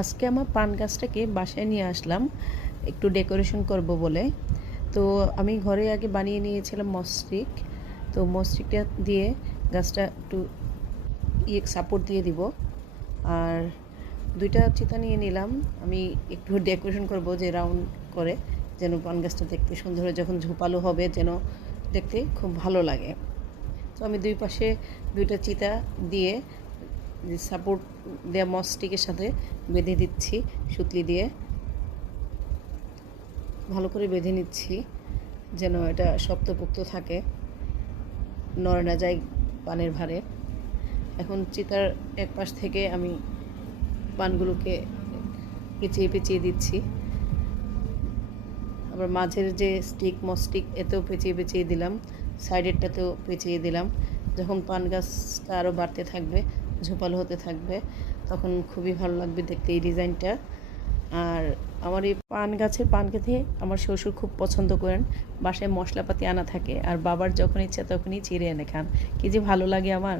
আজকে আমার পান গাছটাকে বাসায় নিয়ে আসলাম একটু ডেকোরেশন করব বলে। তো আমি ঘরে আগে বানিয়ে নিয়েছিলাম মসটিক। তো মসটিকটা দিয়ে গাছটা একটু সাপোর্ট দিয়ে দিব। আর দুইটা চিতা নিয়ে নিলাম। আমি একটু ডেকোরেশন করব যে রাউন্ড করে, যেন পান গাছটা দেখতে সুন্দর হয়, যখন ঝোপালো হবে যেন দেখতে খুব ভালো লাগে। তো আমি দুই পাশে দুইটা চিতা দিয়ে সাপোর্ট দেওয়া মসটিকের সাথে বেঁধে দিচ্ছি সুতলি দিয়ে। ভালো করে বেঁধে নিচ্ছি যেন এটা শক্তপোক্ত থাকে, নড়ে না যায় পানের ভারে। এখন চিতার এক পাশ থেকে আমি পানগুলোকে পেঁচিয়ে পেঁচিয়ে দিচ্ছি, আবার মাঝের যে মস্টিক এতেও পেঁচিয়ে পেঁচিয়ে দিলাম, সাইডেরটাতেও পেঁচিয়ে দিলাম। যখন পান গাছটা আরও বাড়তে থাকবে, ঝোপালো হতে থাকবে, তখন খুবই ভালো লাগবে দেখতে এই ডিজাইনটা। আর আমার এই পান গাছের পান খেতে আমার শ্বশুর খুব পছন্দ করেন। বাসায় মশলাপাতি আনা থাকে, আর বাবার যখন ইচ্ছা তখনই চিড়ে এনে খান। কি যে ভালো লাগে আমার।